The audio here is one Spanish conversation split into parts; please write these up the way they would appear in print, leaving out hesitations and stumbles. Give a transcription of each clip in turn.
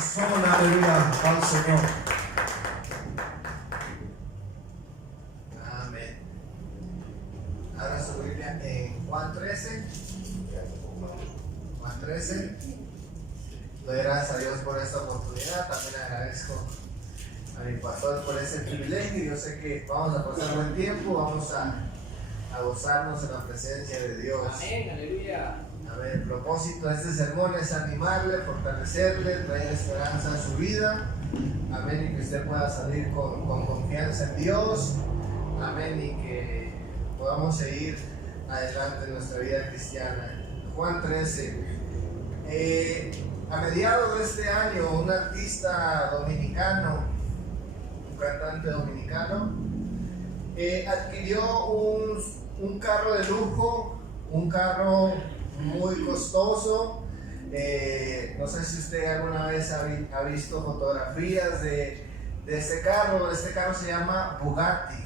Son aleluya al Señor. Amén. Abra su Biblia en Juan 13. Juan 13. Doy gracias a Dios por esta oportunidad. También agradezco a mi pastor por ese privilegio. Yo sé que vamos a pasar buen tiempo. Vamos a gozarnos en la presencia de Dios. Amén, aleluya. A ver, el propósito de este sermón es animarle, fortalecerle, traer esperanza a su vida. Amén, y que usted pueda salir con confianza en Dios. Amén, y que podamos seguir adelante en nuestra vida cristiana. Juan 13. A mediados de este año, un artista dominicano, un cantante dominicano, adquirió un carro de lujo, un carro muy costoso. No sé si usted alguna vez ha visto fotografías de este carro. Este carro se llama Bugatti.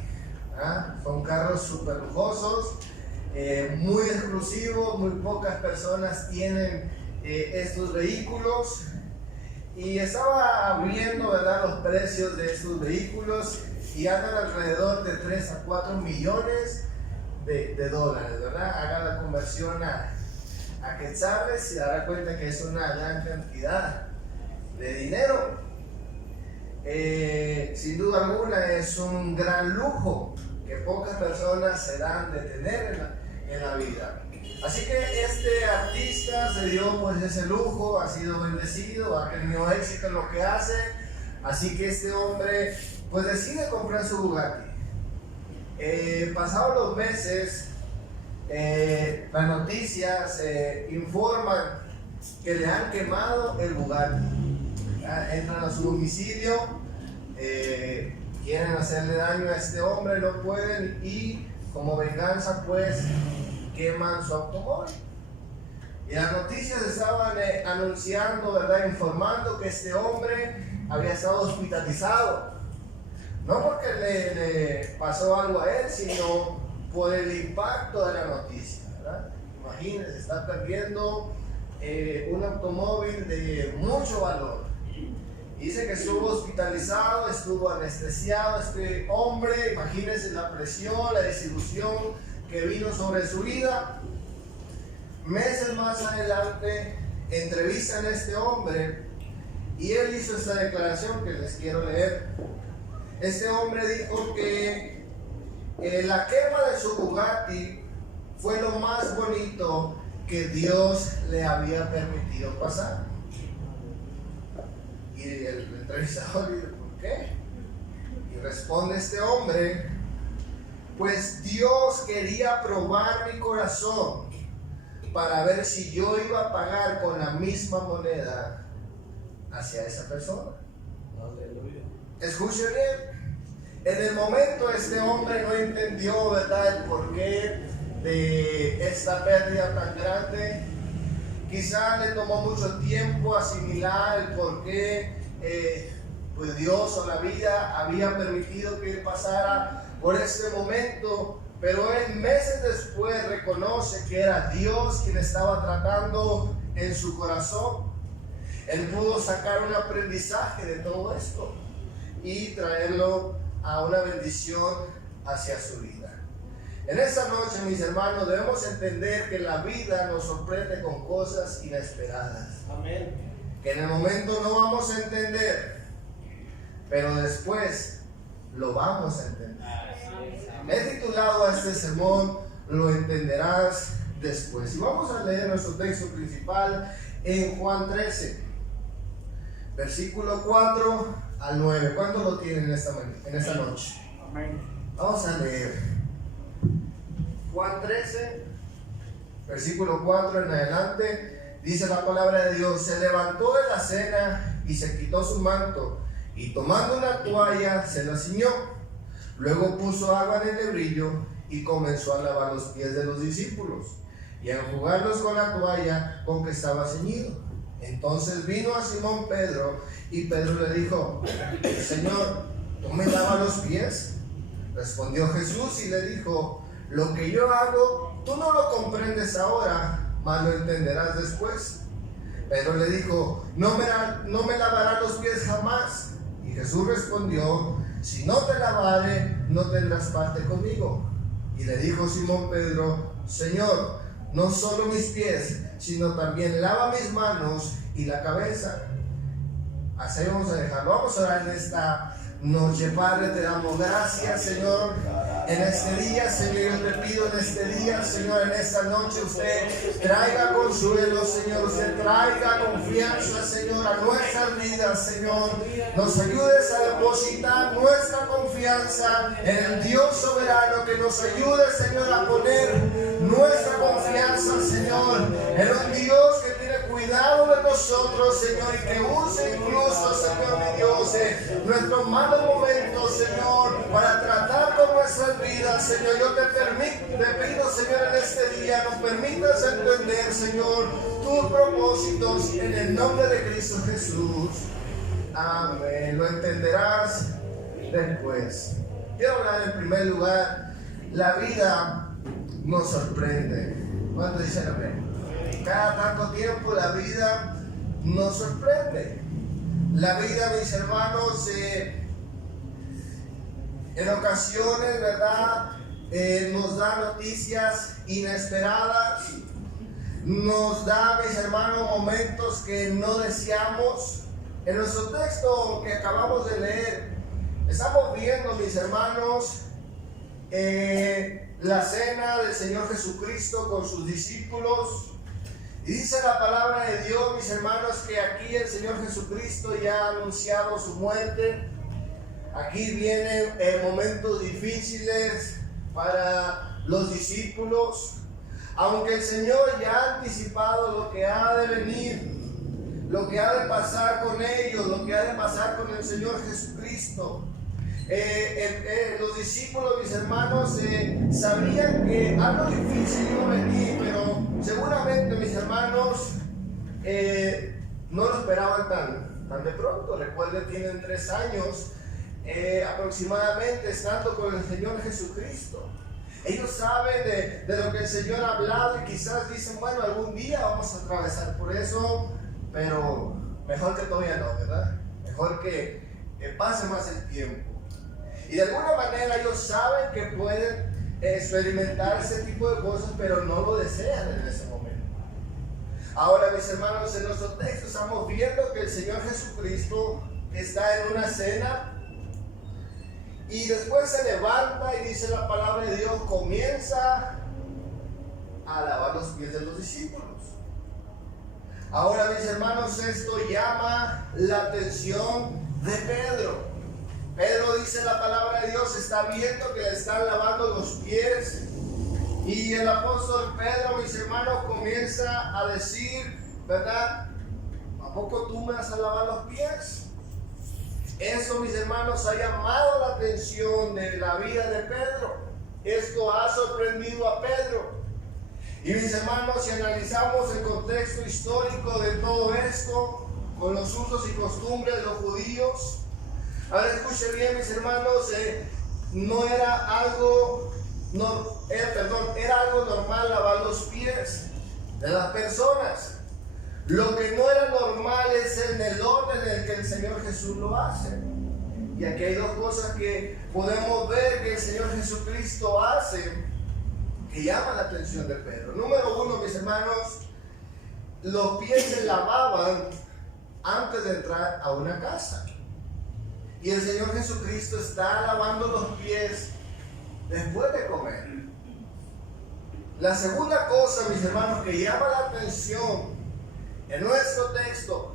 Son carros súper lujosos, muy exclusivos. Muy pocas personas tienen estos vehículos. Y estaba viendo, ¿verdad?, los precios de estos vehículos y andan alrededor de 3 a 4 millones de dólares, ¿verdad? Haga la conversión a quetzales y dará cuenta que es una gran cantidad de dinero. Sin duda alguna es un gran lujo que pocas personas se dan de tener en la vida. Así que este artista se dio pues ese lujo, ha sido bendecido, ha tenido éxito en lo que hace. Así que este hombre pues decide comprar su Bugatti. Pasados los meses, las noticias informan que le han quemado el Bugatti. Entran a su domicilio, quieren hacerle daño a este hombre, no pueden, y como venganza pues queman su automóvil. Y las noticias estaban anunciando, ¿verdad?, informando que este hombre había estado hospitalizado. No porque le pasó algo a él, sino por el impacto de la noticia, ¿verdad? Imagínense, está perdiendo un automóvil de mucho valor. Dice que estuvo hospitalizado, estuvo anestesiado este hombre. Imagínense la presión, la desilusión que vino sobre su vida. Meses más adelante entrevistan a este hombre y él hizo esta declaración que les quiero leer. Este hombre dijo que la quema de su Bugatti fue lo más bonito que Dios le había permitido pasar. Y el entrevistador dice, ¿por qué? Y responde este hombre, pues Dios quería probar mi corazón para ver si yo iba a pagar con la misma moneda hacia esa persona. Aleluya. Escuche bien, en el momento este hombre no entendió, ¿verdad?, el porqué de esta pérdida tan grande. Quizá le tomó mucho tiempo asimilar el porqué pues Dios o la vida había permitido que él pasara por este momento, pero él meses después reconoce que era Dios quien estaba tratando en su corazón. Él pudo sacar un aprendizaje de todo esto y traerlo a una bendición hacia su vida. En esta noche, mis hermanos, debemos entender que la vida nos sorprende con cosas inesperadas. Amén. Que en el momento no vamos a entender, pero después lo vamos a entender. He titulado a este sermón, Lo entenderás después. Y vamos a leer nuestro texto principal en Juan 13, versículo 4 al 9. ¿Cuántos lo tienen en esta noche? Amén. Vamos a leer Juan 13, versículo 4 en adelante. Dice la palabra de Dios: se levantó de la cena y se quitó su manto, y tomando una toalla se la ciñó. Luego puso agua en el lebrillo y comenzó a lavar los pies de los discípulos y a enjugarlos con la toalla con que estaba ceñido. Entonces vino a Simón Pedro y Pedro le dijo: Señor, ¿tú me lavas los pies? Respondió Jesús y le dijo: lo que yo hago, tú no lo comprendes ahora, mas lo entenderás después. Pedro le dijo, no me lavarás los pies jamás. Y Jesús respondió, si no te lavare, no tendrás parte conmigo. Y le dijo Simón Pedro, Señor, no solo mis pies, sino también lava mis manos y la cabeza. Así vamos a dejarlo. Vamos a orar en esta noche. Padre, te damos gracias, Señor, en este día. Señor, yo te pido en este día, Señor, en esta noche usted traiga consuelo, Señor, usted traiga confianza, Señor, a nuestras vidas, Señor. Nos ayudes a depositar nuestra confianza en el Dios soberano, que nos ayude, Señor, a poner nuestra confianza, Señor, en un Dios que tiene cuidado de nosotros, Señor, y que use incluso, Señor, mi Dios, nuestros malos momentos, Señor, para tratar con nuestras vidas, Señor. Yo te pido, Señor, en este día, nos permitas entender, Señor, tus propósitos en el nombre de Cristo Jesús. Amén. Lo entenderás después. Quiero hablar en primer lugar, la vida nos sorprende. ¿Cuánto dicen amén? Cada tanto tiempo la vida nos sorprende. La vida, mis hermanos, en ocasiones, ¿verdad? Nos da noticias inesperadas, nos da, mis hermanos, momentos que no deseamos. En nuestro texto que acabamos de leer, estamos viendo, mis hermanos, la cena del Señor Jesucristo con sus discípulos. Y dice la palabra de Dios, mis hermanos, que aquí el Señor Jesucristo ya ha anunciado su muerte. Aquí vienen momentos difíciles para los discípulos, aunque el Señor ya ha anticipado lo que ha de venir, lo que ha de pasar con ellos, lo que ha de pasar con el Señor Jesucristo. Los discípulos, mis hermanos, sabían que algo difícil iba a venir, pero seguramente, mis hermanos, no lo esperaban tan de pronto. Recuerden, tienen 3 años aproximadamente estando con el Señor Jesucristo. Ellos saben de lo que el Señor ha hablado y quizás dicen, bueno, algún día vamos a atravesar por eso, pero mejor que todavía no, ¿verdad? Mejor que pase más el tiempo. Y de alguna manera ellos saben que pueden experimentar ese tipo de cosas, pero no lo desean en ese momento. Ahora, mis hermanos, en nuestro texto estamos viendo que el Señor Jesucristo está en una cena y después se levanta y dice la palabra de Dios, comienza a lavar los pies de los discípulos. Ahora, mis hermanos, esto llama la atención de Pedro. Pedro, dice la palabra de Dios, está viendo que le están lavando los pies. Y el apóstol Pedro, mis hermanos, comienza a decir, ¿verdad? ¿A poco tú me vas a lavar los pies? Eso, mis hermanos, ha llamado la atención de la vida de Pedro. Esto ha sorprendido a Pedro. Y mis hermanos, si analizamos el contexto histórico de todo esto, con los usos y costumbres de los judíos, ahora escuche bien, mis hermanos, era algo normal lavar los pies de las personas. Lo que no era normal es en el orden en el que el Señor Jesús lo hace. Y aquí hay 2 cosas que podemos ver que el Señor Jesucristo hace que llama la atención de Pedro. Número 1, mis hermanos, los pies se lavaban antes de entrar a una casa. Y el Señor Jesucristo está lavando los pies después de comer. La segunda cosa, mis hermanos, que llama la atención en nuestro texto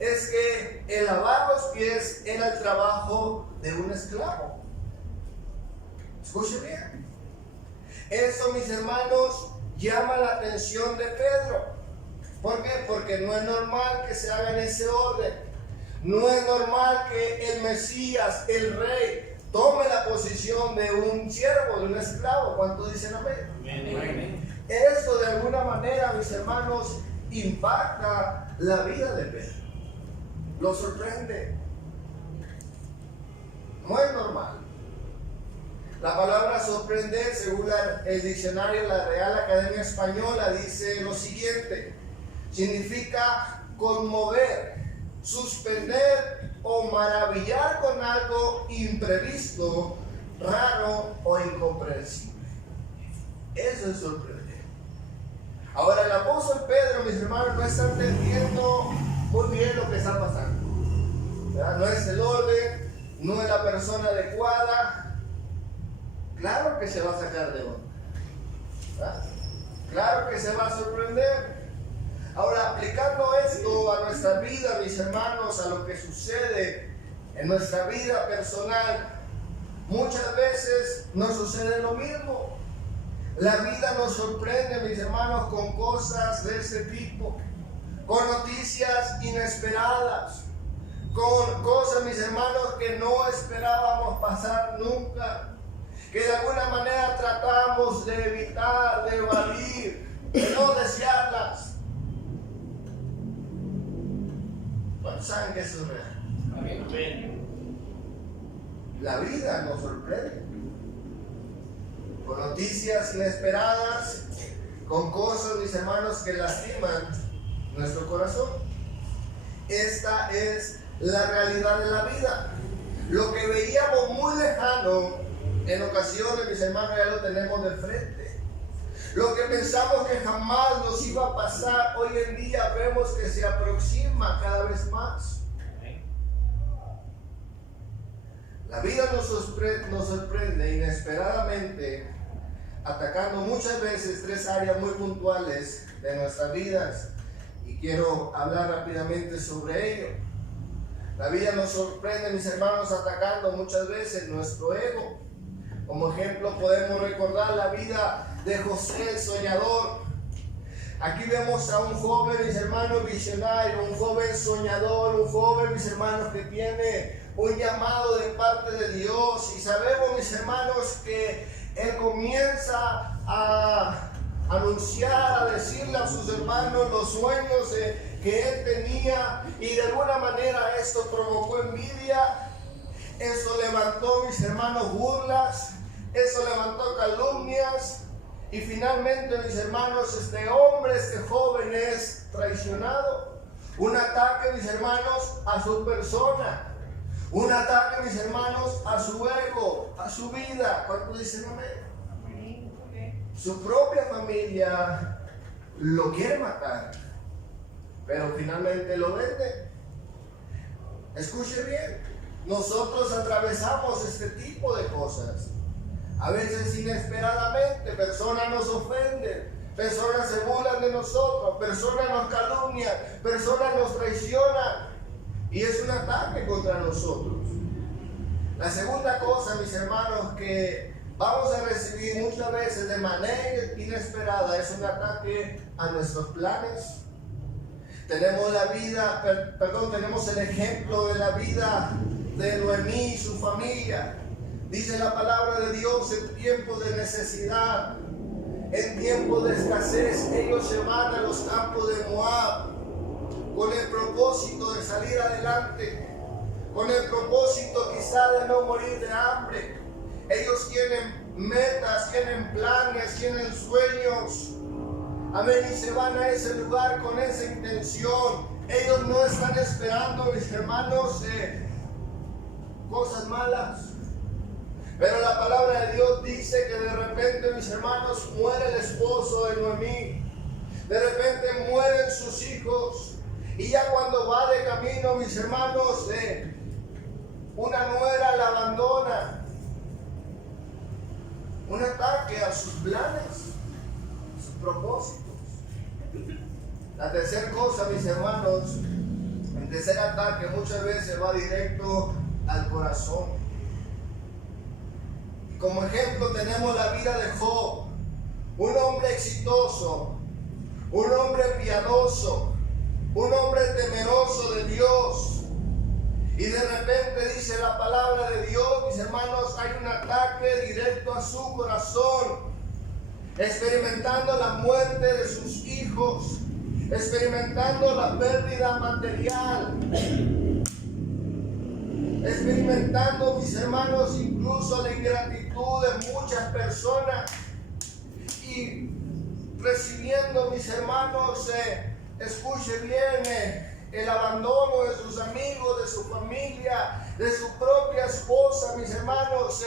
es que el lavar los pies era el trabajo de un esclavo. Escuche bien. Eso, mis hermanos, llama la atención de Pedro. ¿Por qué? Porque no es normal que se haga en ese orden. No es normal que el Mesías, el Rey, tome la posición de un siervo, de un esclavo. ¿Cuántos dicen amén? Amén. Esto de alguna manera, mis hermanos, impacta la vida de Pedro. Lo sorprende. No es normal. La palabra sorprender, según el diccionario de la Real Academia Española, dice lo siguiente: significa conmover, suspender o maravillar con algo imprevisto, raro o incomprensible. Eso es sorprendente. Ahora el apóstol Pedro, mis hermanos, no está entendiendo muy bien lo que está pasando, ¿verdad? No es el orden, no es la persona adecuada. Claro que se va a sacar de onda, ¿verdad? Claro que se va a sorprender. Ahora, aplicando esto a nuestra vida, mis hermanos, a lo que sucede en nuestra vida personal, muchas veces nos sucede lo mismo. La vida nos sorprende, mis hermanos, con cosas de ese tipo, con noticias inesperadas, con cosas, mis hermanos, que no esperábamos pasar nunca, que de alguna manera tratamos de evitar, de evadir, de no desearlas. ¿Cuántos saben que eso es real? Amén. La vida nos sorprende con noticias inesperadas, con cosas, mis hermanos, que lastiman nuestro corazón. Esta es la realidad de la vida. Lo que veíamos muy lejano, en ocasiones, mis hermanos, ya lo tenemos de frente. Lo que pensamos que jamás nos iba a pasar, hoy en día vemos que se aproxima cada vez más. La vida nos sorprende inesperadamente, atacando muchas veces tres áreas muy puntuales de nuestras vidas, y quiero hablar rápidamente sobre ello. La vida nos sorprende, mis hermanos, atacando muchas veces nuestro ego. Como ejemplo podemos recordar la vida de José el soñador. Aquí vemos a un joven, mis hermanos, visionario, un joven soñador, un joven, mis hermanos, que tiene un llamado de parte de Dios, y sabemos, mis hermanos, que él comienza a anunciar, a decirle a sus hermanos los sueños que él tenía, y de alguna manera esto provocó envidia, eso levantó, mis hermanos, burlas, eso levantó calumnias, y finalmente, mis hermanos, este hombre, este joven es traicionado. Un ataque, mis hermanos, a su persona. Un ataque, mis hermanos, a su ego, a su vida. ¿Cuántos dicen amén? Su propia familia lo quiere matar, pero finalmente lo vende. Escuche bien, nosotros atravesamos este tipo de cosas. A veces inesperadamente, personas nos ofenden, personas se burlan de nosotros, personas nos calumnian, personas nos traicionan, y es un ataque contra nosotros. La segunda cosa, mis hermanos, que vamos a recibir muchas veces de manera inesperada es un ataque a nuestros planes. Tenemos tenemos el ejemplo de la vida de Noemí y su familia. Dice la palabra de Dios: en tiempos de necesidad, en tiempos de escasez, ellos se van a los campos de Moab con el propósito de salir adelante, con el propósito quizá de no morir de hambre. Ellos tienen metas, tienen planes, tienen sueños. Amén, y se van a ese lugar con esa intención. Ellos no están esperando, mis hermanos, cosas malas. Pero la palabra de Dios dice que de repente, mis hermanos, muere el esposo de Noemí. De repente mueren sus hijos. Y ya cuando va de camino, mis hermanos, una nuera la abandona. Un ataque a sus planes, a sus propósitos. La tercera cosa, mis hermanos, el tercer ataque muchas veces va directo al corazón. Como ejemplo tenemos la vida de Job, un hombre exitoso, un hombre piadoso, un hombre temeroso de Dios. Y de repente dice la palabra de Dios, mis hermanos, hay un ataque directo a su corazón, experimentando la muerte de sus hijos, experimentando la pérdida material, experimentando, mis hermanos, incluso la ingratitud de muchas personas, y recibiendo, mis hermanos, escuche bien, el abandono de sus amigos, de su familia, de su propia esposa, mis hermanos,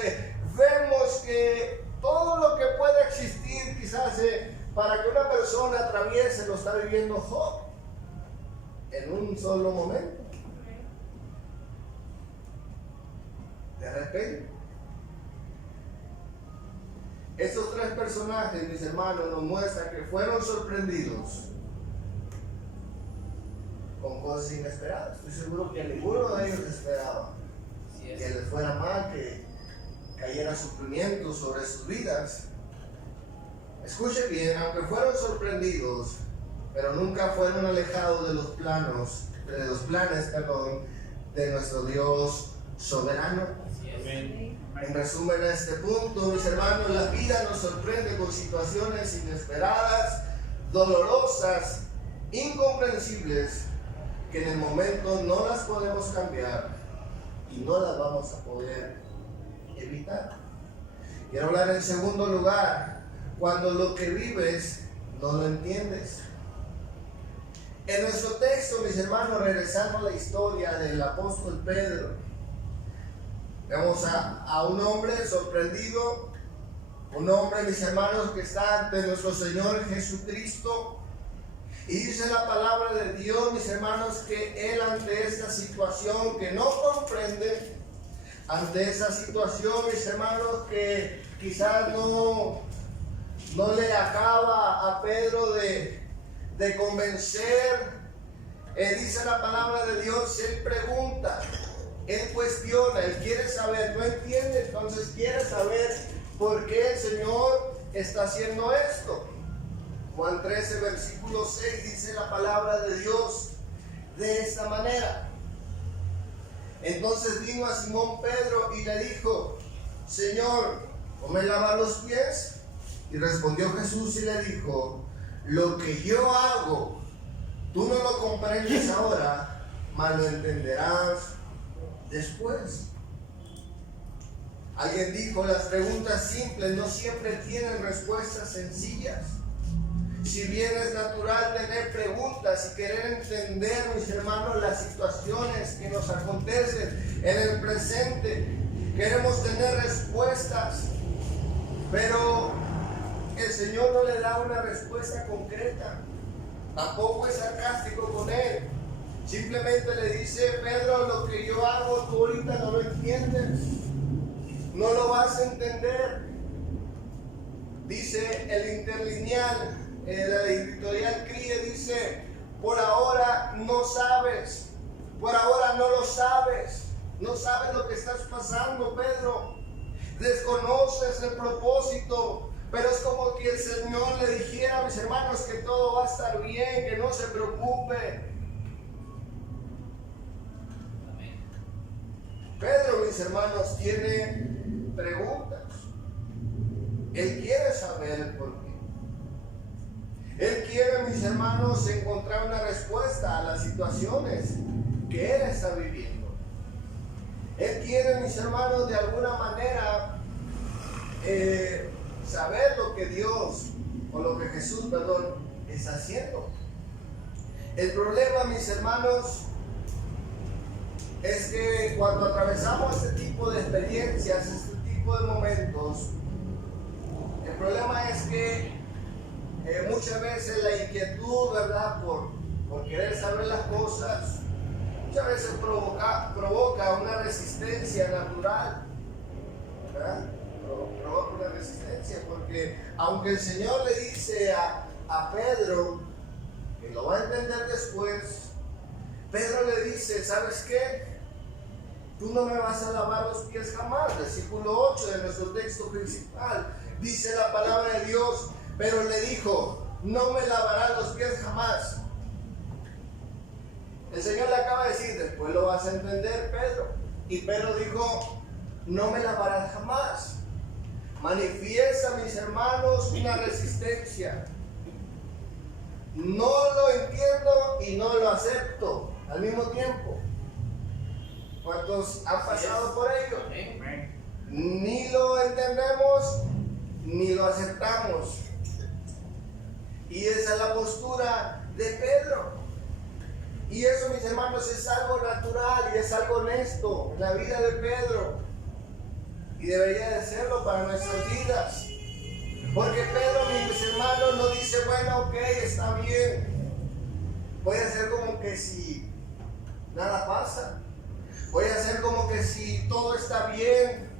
vemos que todo lo que puede existir quizás para que una persona atraviese lo está viviendo Job en un solo momento. De repente, estos tres personajes, mis hermanos, nos muestran que fueron sorprendidos con cosas inesperadas. Estoy seguro que ninguno de ellos esperaba que les fuera mal, que cayera sufrimiento sobre sus vidas. Escuche bien, aunque fueron sorprendidos, pero nunca fueron alejados de los planes, de nuestro Dios soberano. En resumen, a este punto, mis hermanos, la vida nos sorprende con situaciones inesperadas, dolorosas, incomprensibles, que en el momento no las podemos cambiar y no las vamos a poder evitar. Quiero hablar en segundo lugar, cuando lo que vives no lo entiendes. En nuestro texto, mis hermanos, regresando a la historia del apóstol Pedro, vemos a un hombre sorprendido, un hombre, mis hermanos, que está ante nuestro Señor Jesucristo. Y dice la palabra de Dios, mis hermanos, que él ante esta situación que no comprende, ante esa situación, mis hermanos, que quizás no le acaba a Pedro de convencer, dice la palabra de Dios, él pregunta, él cuestiona, él quiere saber, no entiende, entonces quiere saber por qué el Señor está haciendo esto. Juan 13, versículo 6, dice la palabra de Dios de esta manera. Entonces vino a Simón Pedro y le dijo, Señor, ¿no me lavas los pies? Y respondió Jesús y le dijo, lo que yo hago, tú no lo comprendes ahora, mas lo entenderás después. Alguien dijo, las preguntas simples no siempre tienen respuestas sencillas. Si bien es natural tener preguntas y querer entender, mis hermanos, las situaciones que nos acontecen en el presente, queremos tener respuestas, pero el Señor no le da una respuesta concreta, tampoco es sarcástico con él, simplemente le dice, Pedro, lo que yo hago tú ahorita no lo entiendes, no lo vas a entender. Dice el interlineal de la editorial CRIE, dice, por ahora no sabes, por ahora no lo sabes, no sabes lo que estás pasando, Pedro, desconoces el propósito, pero es como que el Señor le dijera a mis hermanos que todo va a estar bien, que no se preocupe. Pedro, mis hermanos, tiene preguntas, él quiere saber el por qué. Él quiere, mis hermanos, encontrar una respuesta a las situaciones que él está viviendo. Él quiere, mis hermanos, de alguna manera saber lo que Dios, o lo que Jesús, está haciendo. El problema, mis hermanos, es que cuando atravesamos este tipo de experiencias, este tipo de momentos, el problema es que muchas veces la inquietud, ¿verdad? Por querer saber las cosas, muchas veces provoca una resistencia natural, ¿verdad? Provoca una resistencia, porque aunque el Señor le dice a Pedro que lo va a entender después, Pedro le dice, ¿sabes qué? Tú no me vas a lavar los pies jamás. Versículo 8 de nuestro texto principal, dice la palabra de Dios, pero le dijo, no me lavarás los pies jamás. El Señor le acaba de decir, después lo vas a entender, Pedro. Y Pedro dijo, no me lavarás jamás. Manifiesta, mis hermanos, una resistencia. No lo entiendo y no lo acepto al mismo tiempo. ¿Cuántos han pasado por ello? Ni lo entendemos ni lo aceptamos. Y esa es la postura de Pedro. Y eso, mis hermanos, es algo natural y es algo honesto en la vida de Pedro. Y debería de serlo para nuestras vidas. Porque Pedro, mis hermanos, no dice, bueno, ok, está bien. Voy a hacer como que si nada pasa. Voy a hacer como que si todo está bien.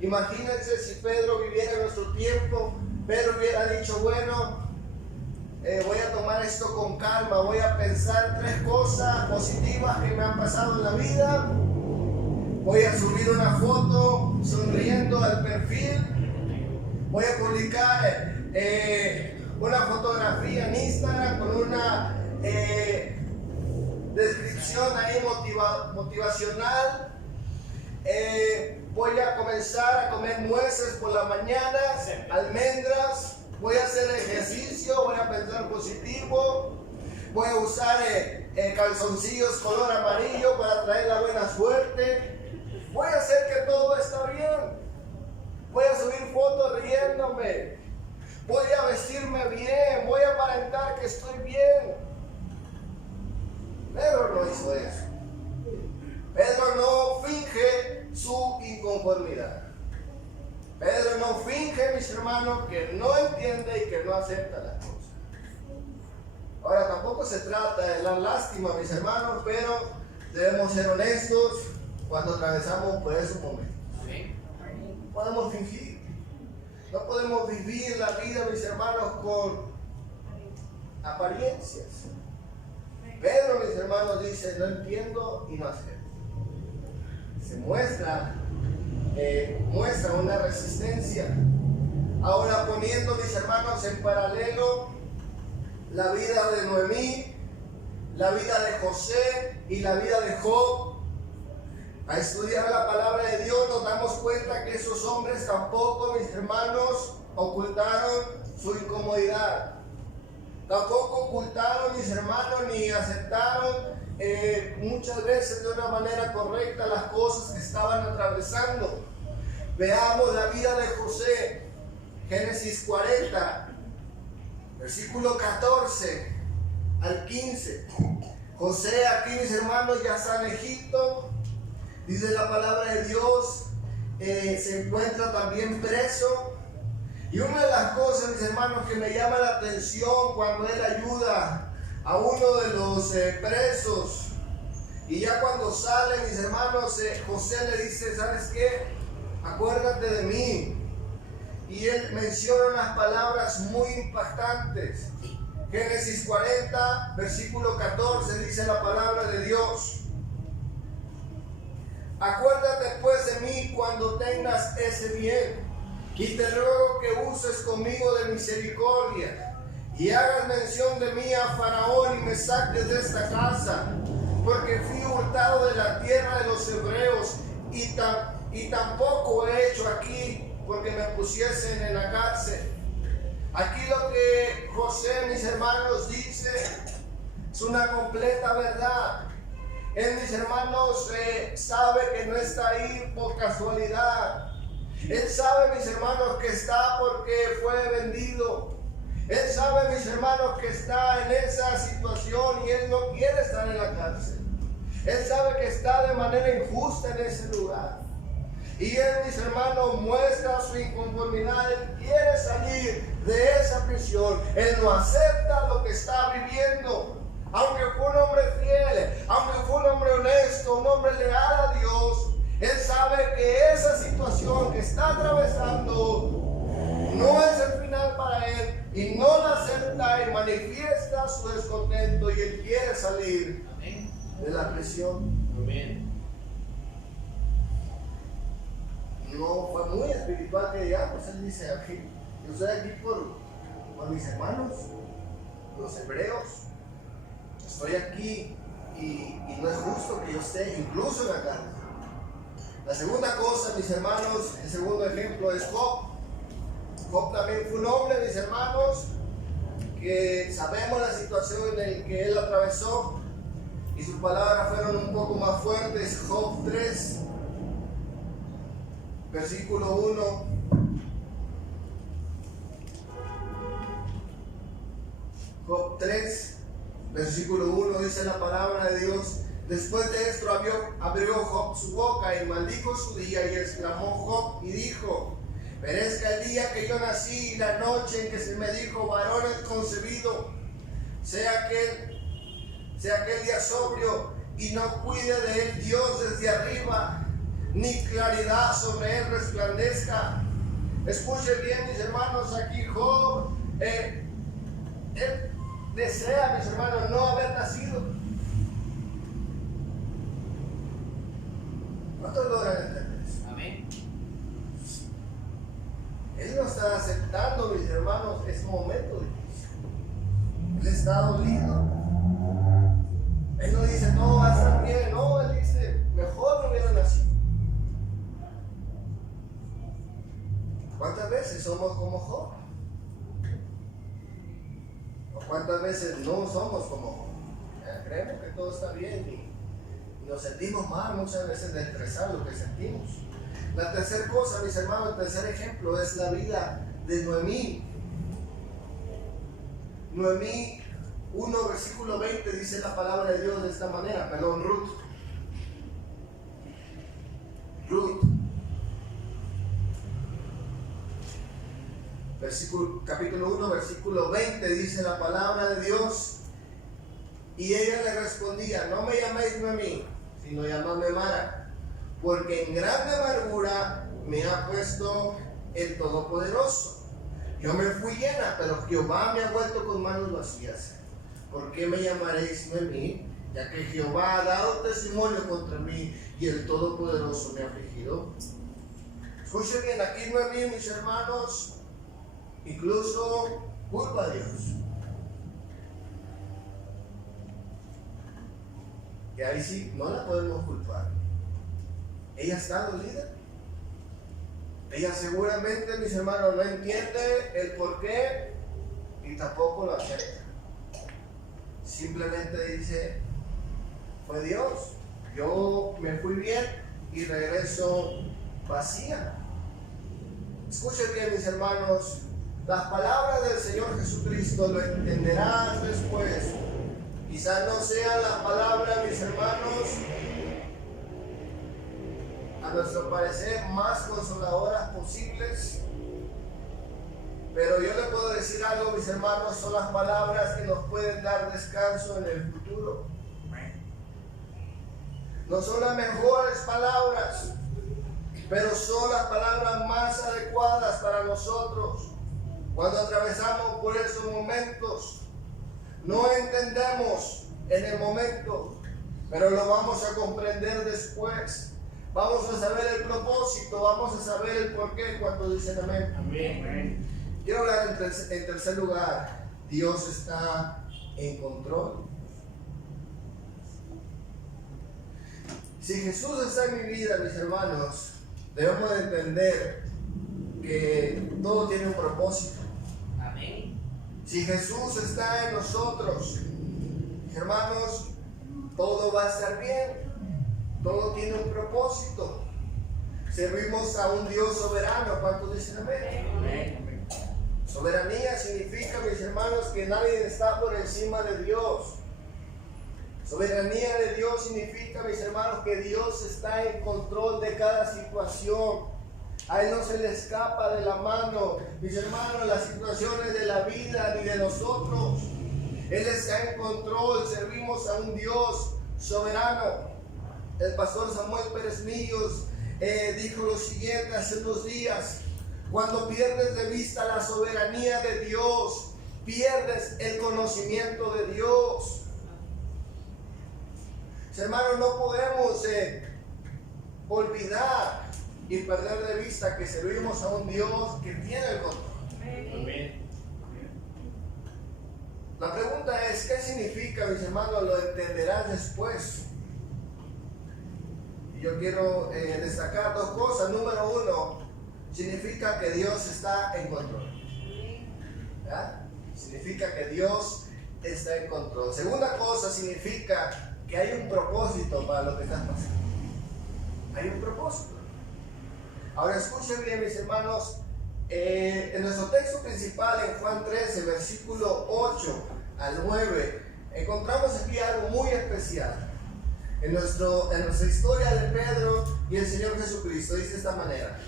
Imagínense si Pedro viviera en nuestro tiempo. Pedro hubiera dicho, bueno, voy a tomar esto con calma. Voy a pensar 3 cosas positivas que me han pasado en la vida. Voy a subir una foto sonriendo al perfil. Voy a publicar una fotografía en Instagram con una descripción ahí motivacional. Voy a comenzar a comer nueces por la mañana, almendras. Voy a hacer ejercicio, voy a pensar positivo. Voy a usar calzoncillos color amarillo para traer la buena suerte. Voy a hacer que todo está bien. Voy a subir fotos riéndome. Voy a vestirme bien. Voy a aparentar que estoy bien. Pedro no hizo eso. Pedro no finge su inconformidad. Pedro no finge, mis hermanos, que no entiende y que no acepta las cosas. Ahora, tampoco se trata de la lástima, mis hermanos, pero debemos ser honestos cuando atravesamos por esos momentos. No podemos fingir. No podemos vivir la vida, mis hermanos, con apariencias. Pedro, mis hermanos, dice, no entiendo y no acepto. Se muestra una resistencia. Ahora, poniendo, mis hermanos, en paralelo la vida de Noemí, la vida de José y la vida de Job. A estudiar la palabra de Dios nos damos cuenta que esos hombres tampoco, mis hermanos, ocultaron su incomodidad. Tampoco ocultaron, mis hermanos, ni aceptaron muchas veces de una manera correcta las cosas que estaban atravesando. Veamos la vida de José, Génesis 40, versículo 14 al 15. José aquí, mis hermanos, ya está en Egipto. Dice la palabra de Dios, se encuentra también preso. Y una de las cosas, mis hermanos, que me llama la atención cuando él ayuda a uno de los presos, y ya cuando sale, mis hermanos, José le dice, ¿sabes qué? Acuérdate de mí. Y él menciona unas palabras muy impactantes. Génesis 40, versículo 14, dice la palabra de Dios. Acuérdate pues de mí cuando tengas ese bien, y te ruego que uses conmigo de misericordia, y hagas mención de mí a Faraón y me saques de esta casa, porque fui hurtado de la tierra de los hebreos, y tampoco he hecho aquí porque me pusiesen en la cárcel. Aquí lo que José, mis hermanos, dice es una completa verdad. Él, mis hermanos, sabe que no está ahí por casualidad. Él sabe, mis hermanos, que está porque fue vendido. Él sabe, mis hermanos, que está en esa situación y él no quiere estar en la cárcel. Él sabe que está de manera injusta en ese lugar. Y él, mis hermanos, muestra su inconformidad. Él quiere salir de esa prisión. Él no acepta lo que está viviendo. Aunque fue un hombre fiel, aunque fue un hombre honesto, un hombre leal a Dios, él sabe que esa situación que está atravesando no es el final para él y no la acepta y manifiesta su descontento y él quiere salir de la prisión. No fue muy espiritual que digamos, él dice aquí, yo estoy aquí por mis hermanos, los hebreos. Estoy aquí y no es justo que yo esté incluso en la cárcel. La segunda cosa, mis hermanos, el segundo ejemplo es Job. Job también fue un hombre, mis hermanos, que sabemos la situación en la que él atravesó y sus palabras fueron un poco más fuertes. Job 3, versículo 1. Job 3, Versículo 1 dice la palabra de Dios. Después de esto abrió Job su boca y maldijo su día y exclamó Job y dijo: perezca el día que yo nací y la noche en que se me dijo varón es concebido. Sea aquel día sobrio y no cuide de él Dios desde arriba, ni claridad sobre él resplandezca. Escuchen bien, mis hermanos, aquí Job, él desea, mis hermanos, no haber nacido. ¿Cuántos logran entender eso? Amén. Él no está aceptando, mis hermanos, ese momento difícil. Él está dolido. Él no dice todo va a estar bien, no, él dice mejor no hubiera nacido. ¿Cuántas veces somos como Job? ¿O cuántas veces no somos como Job? Creemos que todo está bien y nos sentimos mal muchas veces de expresar lo que sentimos. La tercera cosa, mis hermanos, el tercer ejemplo es la vida de Noemí. Noemí 1, versículo 20 dice la palabra de Dios de esta manera, Ruth. Capítulo 1, versículo 20 dice la palabra de Dios. Y ella le respondía: no me llaméis Noemí, sino llamadme Mara, porque en grande amargura me ha puesto el Todopoderoso. Yo me fui llena, pero Jehová me ha vuelto con manos vacías. ¿Por qué me llamaréis Noemí? Ya que Jehová ha dado testimonio contra mí y el Todopoderoso me ha afligido. Escuchen bien, aquí Noemí, mis hermanos, incluso culpa a Dios. Y ahí sí, no la podemos culpar. Ella está dolida. Ella seguramente, mis hermanos, no entiende el por qué y tampoco lo acepta. Simplemente dice: fue Dios, yo me fui bien y regreso vacía. Escuchen bien, mis hermanos, las palabras del Señor Jesucristo lo entenderás después. Quizás no sean las palabras, mis hermanos, a nuestro parecer más consoladoras posibles, pero yo le puedo decir algo, mis hermanos, son las palabras que nos pueden dar descanso en el futuro. No son las mejores palabras, pero son las palabras más adecuadas para nosotros cuando atravesamos por esos momentos. No entendemos en el momento, pero lo vamos a comprender después. Vamos a saber el propósito, vamos a saber el porqué cuando dicen amén. Amén. Quiero hablar en tercer lugar. Dios está en control. Si Jesús está en mi vida, mis hermanos, debemos de entender que todo tiene un propósito. Amén. Si Jesús está en nosotros, hermanos, todo va a estar bien. Todo tiene un propósito. Servimos a un Dios soberano. ¿Cuántos dicen amén? Amén. Soberanía significa, mis hermanos, que nadie está por encima de Dios. Soberanía de Dios significa, mis hermanos, que Dios está en control de cada situación. A Él no se le escapa de la mano, mis hermanos, las situaciones de la vida ni de nosotros. Él está en control, servimos a un Dios soberano. El pastor Samuel Pérez Millos dijo lo siguiente hace unos días: cuando pierdes de vista la soberanía de Dios, pierdes el conocimiento de Dios. Hermanos, no podemos olvidar y perder de vista que servimos a un Dios que tiene el control. Amén. La pregunta es: ¿qué significa, mis hermanos? Lo entenderás después. Y yo quiero destacar dos cosas. Número uno, significa que Dios está en control. ¿Ya? Significa que Dios está en control. Segunda cosa, significa que hay un propósito para lo que estás pasando. Hay un propósito. Ahora escuchen bien, mis hermanos, en nuestro texto principal en Juan 13, versículo 8 al 9, encontramos aquí algo muy especial en nuestra historia de Pedro y el Señor Jesucristo. Dice de esta manera: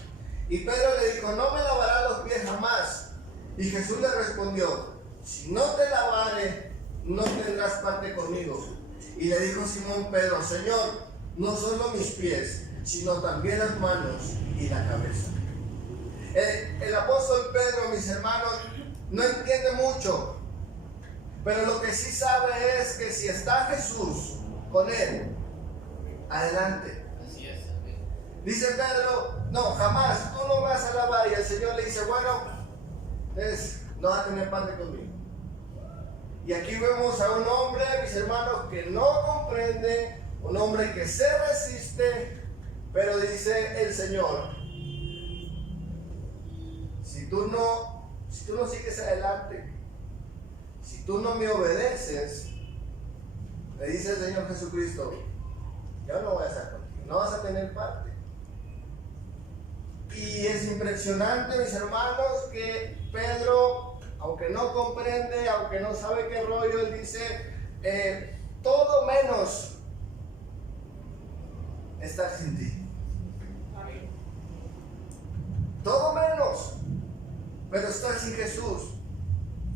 y Pedro le dijo, no me lavarás los pies jamás. Y Jesús le respondió, si no te lavare, no tendrás parte conmigo. Y le dijo Simón Pedro, Señor, no solo mis pies, sino también las manos y la cabeza. El apóstol Pedro, mis hermanos, no entiende mucho, pero lo que sí sabe es que si está Jesús con él, adelante. Así es. Amén. Dice Pedro, no, jamás, tú no vas a lavar. Y el Señor le dice, bueno, no vas a tener parte conmigo. Y aquí vemos a un hombre, mis hermanos, que no comprende, un hombre que se resiste, pero dice el Señor, si tú no sigues adelante, si tú no me obedeces, le dice el Señor Jesucristo, yo no voy a estar contigo, no vas a tener parte. Y es impresionante, mis hermanos, que Pedro, aunque no comprende, aunque no sabe qué rollo, él dice, todo menos estar sin ti. Todo menos, pero estar sin Jesús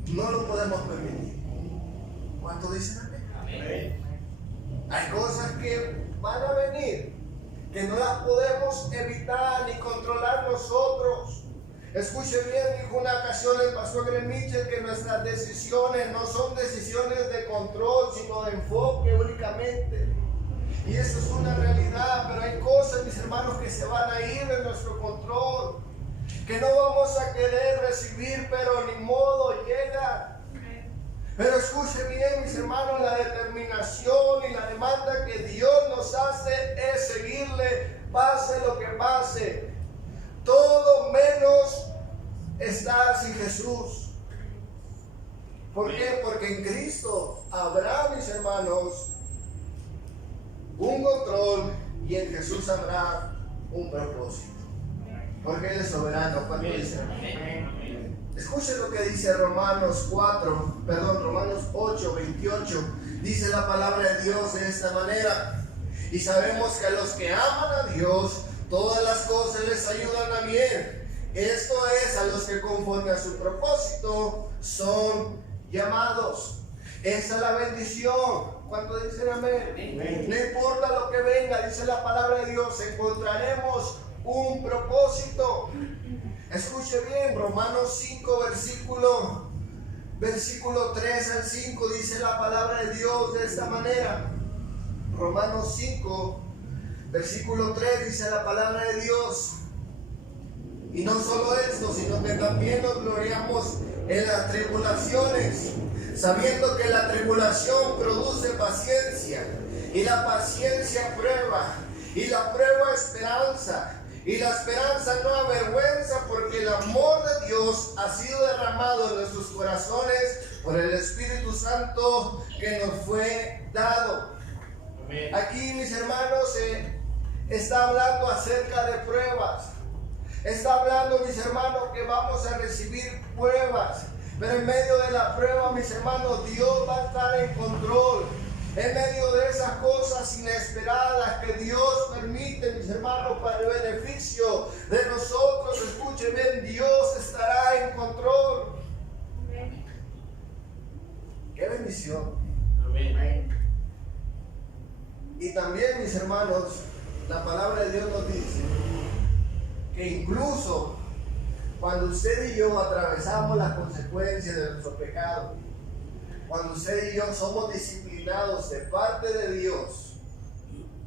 no lo podemos permitir. ¿Cuánto dicen amén? Amén. Hay cosas que van a venir, que no las podemos evitar ni controlar nosotros. Escuche bien, dijo una ocasión el pastor Greg Mitchell, que nuestras decisiones no son decisiones de control, sino de enfoque únicamente. Y eso es una realidad, pero hay cosas, mis hermanos, que se van a ir de nuestro control, que no vamos a querer recibir, pero ni modo, llega. Pero escuche bien, mis hermanos, la determinación y la demanda que Dios nos hace es seguirle, pase lo que pase. Todo menos estar sin Jesús. ¿Por qué? Porque en Cristo habrá, mis hermanos, un control y en Jesús habrá un propósito. Porque Él es soberano. ¿Cuánto dice? Amén. Escuchen lo que dice Romanos 8, 28. Dice la palabra de Dios de esta manera. Y sabemos que a los que aman a Dios, todas las cosas les ayudan a bien. Esto es, a los que conforme a su propósito son llamados. Esa es la bendición. ¿Cuánto dicen amén? Amén. No importa lo que venga, dice la palabra de Dios, encontraremos un propósito. Escuche bien, Romanos 5, versículo 3 al 5, dice la palabra de Dios de esta manera. Romanos 5, versículo 3, dice la palabra de Dios. Y no solo esto, sino que también nos gloriamos en las tribulaciones, sabiendo que la tribulación produce paciencia, y la paciencia prueba, y la prueba esperanza, y la esperanza no avergüenza, porque el amor de Dios ha sido derramado en nuestros corazones por el Espíritu Santo que nos fue dado. Amén. Aquí, mis hermanos, está hablando acerca de pruebas. Está hablando, mis hermanos, que vamos a recibir pruebas. Pero en medio de la prueba, mis hermanos, Dios va a estar en control. En medio de esas cosas inesperadas que Dios permite, mis hermanos, para el beneficio de nosotros, escuchen bien, Dios estará en control. ¡Qué bendición! Amén. Y también, mis hermanos, la palabra de Dios nos dice que incluso cuando usted y yo atravesamos las consecuencias de nuestro pecado, cuando usted y yo somos disciplinados de parte de Dios,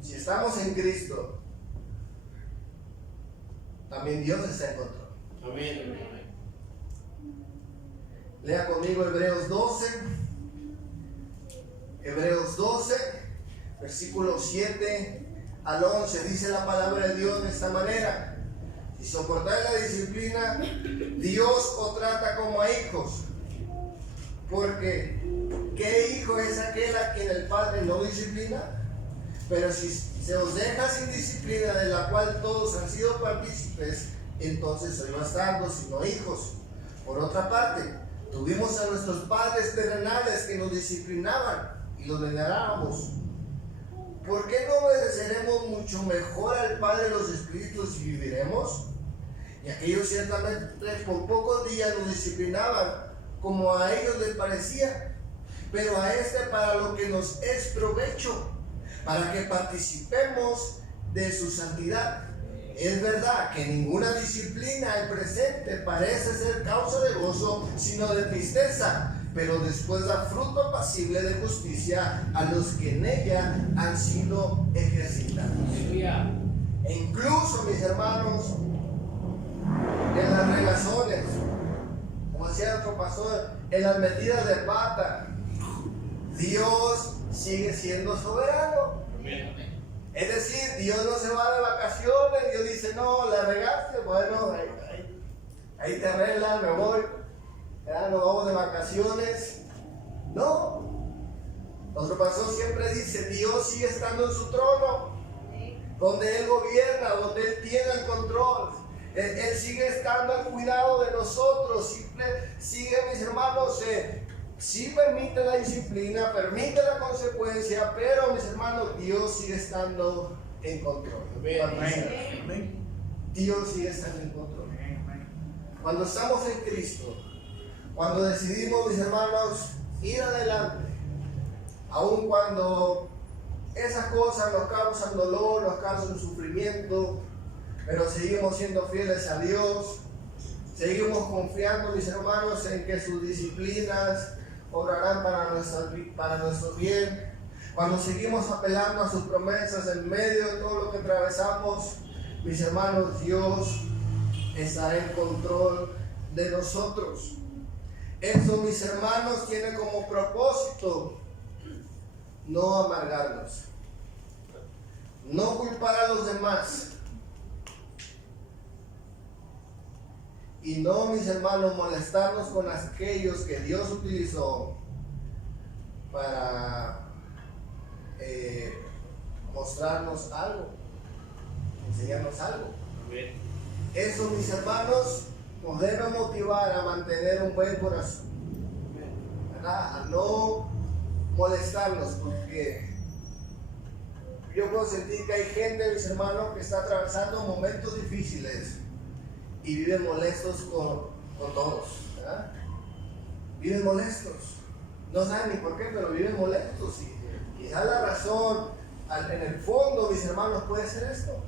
si estamos en Cristo, también Dios está en control. Amén. Lea conmigo Hebreos 12, versículos 7 al 11. Dice la palabra de Dios de esta manera: si soportáis la disciplina, Dios os trata como a hijos. Porque, ¿qué hijo es aquel a quien el Padre no disciplina? Pero si se os deja sin disciplina, de la cual todos han sido partícipes, entonces sois bastardos y no hijos. Por otra parte, Tuvimos a nuestros padres terrenales que nos disciplinaban y los venerábamos. ¿Por qué no obedeceremos mucho mejor al Padre de los Espíritus y viviremos? Y aquellos ciertamente por pocos días nos disciplinaban como a ellos les parecía, pero a este para lo que nos es provecho, para que participemos de su santidad. Es verdad que ninguna disciplina al presente parece ser causa de gozo, sino de tristeza, pero después da fruto apacible de justicia a los que en ella han sido ejercitados. E incluso, mis hermanos, en las relaciones, como decía otro pastor, en las metidas de pata, Dios sigue siendo soberano. Es decir, Dios no se va de vacaciones. Dios dice, no, la regaste, bueno, ahí te arreglas, me voy, ya nos vamos de vacaciones. No, nuestro pastor siempre dice, Dios sigue estando en su trono, donde Él gobierna, donde Él tiene el control. Él sigue estando al cuidado de nosotros, sigue, mis hermanos, sí permite la disciplina, permite la consecuencia, pero, mis hermanos, Dios sigue estando en control. Amén. Dios sigue estando en control. Cuando estamos en Cristo, cuando decidimos, mis hermanos, ir adelante, aun cuando esas cosas nos causan dolor, nos causan sufrimiento, pero seguimos siendo fieles a Dios, seguimos confiando, mis hermanos, en que sus disciplinas obrarán para nuestro bien. Cuando seguimos apelando a sus promesas en medio de todo lo que atravesamos, mis hermanos, Dios estará en control de nosotros. Eso, mis hermanos, tiene como propósito no amargarnos, no culpar a los demás, y no, mis hermanos, molestarnos con aquellos que Dios utilizó para mostrarnos algo, enseñarnos algo. Eso, mis hermanos, nos debe motivar a mantener un buen corazón, ¿verdad? A no molestarnos, porque yo puedo sentir que hay gente, mis hermanos, que está atravesando momentos difíciles y viven molestos con todos, ¿verdad? Viven molestos, no saben ni por qué, pero viven molestos. Y quizás la razón, en el fondo, mis hermanos, puede ser esto: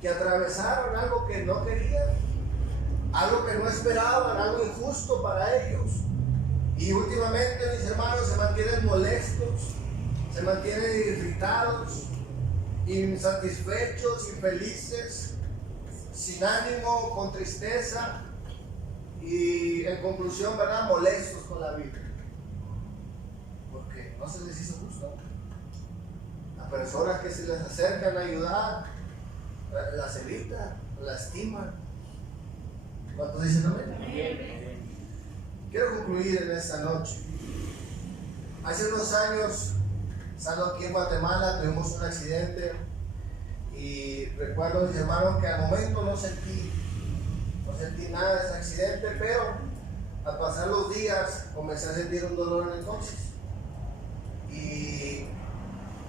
que atravesaron algo que no querían, algo que no esperaban, algo injusto para ellos. Y últimamente, mis hermanos, se mantienen molestos, se mantienen irritados, insatisfechos, infelices, sin ánimo, con tristeza y, en conclusión, ¿verdad?, molestos con la vida, porque no se les hizo justo. Las personas que se les acercan a ayudar las evitan, lastiman. ¿Cuántos dicen amén? Quiero concluir en esta noche. Hace unos años, estando aquí en Guatemala, tuvimos un accidente. Y recuerdo, mis hermanos, que al momento no sentí nada de ese accidente, pero al pasar los días comencé a sentir un dolor en el coxis. Y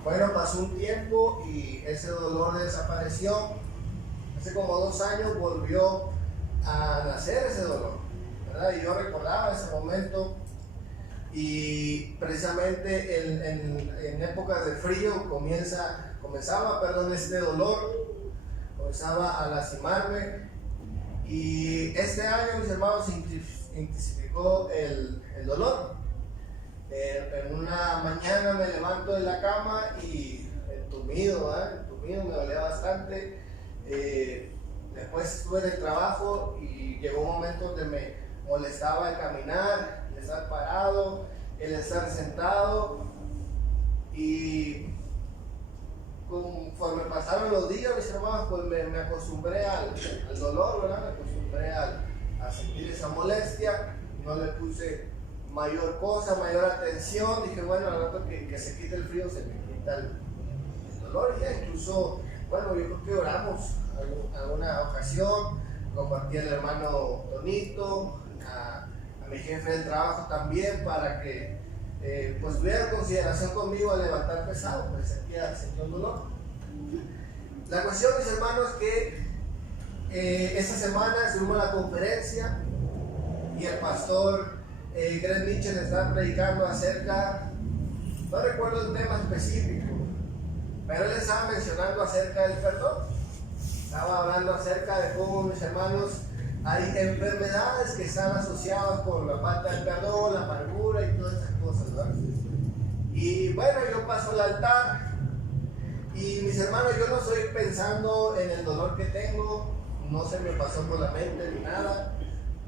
bueno, pasó un tiempo y ese dolor desapareció. Hace como 2 años volvió a nacer ese dolor, ¿verdad? Y yo recordaba ese momento, y precisamente en épocas de frío comenzaba este dolor, comenzaba a lastimarme. Y este año, mis hermanos, se intensificó el dolor. En una mañana me levanto de la cama y entumido, me dolía bastante. Después estuve en el trabajo y llegó un momento donde me molestaba el caminar, el estar parado, el estar sentado. Y conforme pasaron los días, mis hermanos, pues me acostumbré al dolor, ¿verdad? Me acostumbré a sentir esa molestia. No le puse mayor atención. Dije, bueno, al rato que se quite el frío, se me quita el dolor. Y ya incluso, bueno, yo creo que oramos alguna ocasión. Compartí al hermano Tonito, a mi jefe del trabajo también, para que pues tuviera consideración conmigo al levantar pesado, pues sentía un dolor. La cuestión, mis hermanos, que esta semana estuvimos en la conferencia y el pastor Greg Mitchell estaba predicando acerca, no recuerdo el tema específico, pero él estaba mencionando acerca del perdón. Estaba hablando acerca de cómo, mis hermanos, hay enfermedades que están asociadas con la falta de perdón, la amargura y todas esas cosas, ¿verdad? Y bueno, yo paso al altar y, mis hermanos, yo no estoy pensando en el dolor que tengo, no se me pasó por la mente ni nada.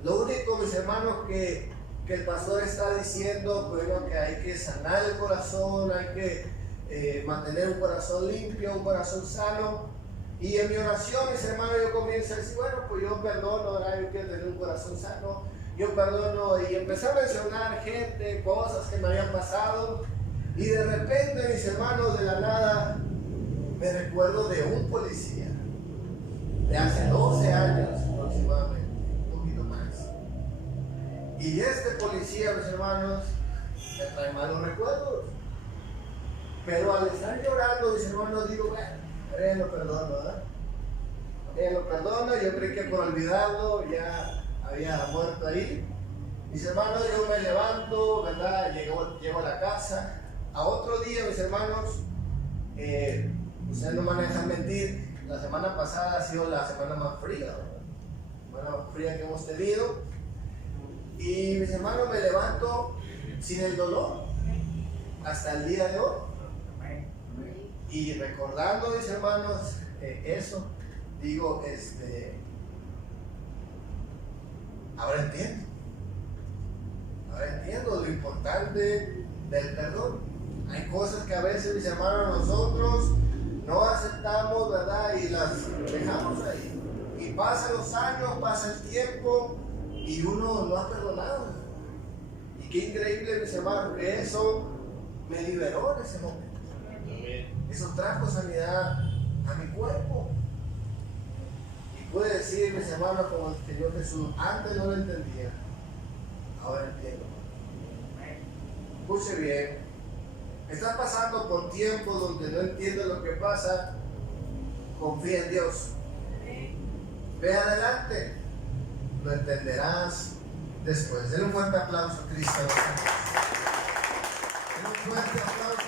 Lo único, mis hermanos, que el pastor está diciendo, bueno, que hay que sanar el corazón, hay que mantener un corazón limpio, un corazón sano. Y en mi oración, mis hermanos, yo comienzo a decir, bueno, pues yo perdono, ¿verdad? Yo quiero tener un corazón sano, yo perdono, y empecé a mencionar gente, cosas que me habían pasado, y de repente, mis hermanos, de la nada, me recuerdo de un policía, de hace 12 años aproximadamente, un poquito más. Y este policía, mis hermanos, me trae malos recuerdos. Pero al estar llorando, mis hermanos, digo, bueno, él lo perdono, ¿verdad? Él lo perdono, yo creí que por olvidarlo ya había muerto ahí. Mis hermanos, yo me levanto, ¿verdad? Llego a la casa. A otro día, mis hermanos, ustedes no me dejan mentir, la semana pasada ha sido la semana más fría, ¿verdad? La semana más fría que hemos tenido. Y, mis hermanos, me levanto sin el dolor hasta el día de hoy. Y recordando, mis hermanos, eso, digo, ahora entiendo lo importante del perdón. Hay cosas que a veces, mis hermanos, nosotros no aceptamos, ¿verdad? Y las dejamos ahí. Y pasan los años, pasa el tiempo y uno no ha perdonado. Y qué increíble, mis hermanos, que eso me liberó en ese momento. Eso trajo sanidad a mi cuerpo. Y pude decir, mis hermanos, como el Señor Jesús, antes no lo entendía, ahora entiendo. Escuche bien, estás pasando por tiempos donde no entiendes lo que pasa, confía en Dios. Ve adelante, lo entenderás después. Denle un fuerte aplauso a Cristo. Denle un fuerte aplauso.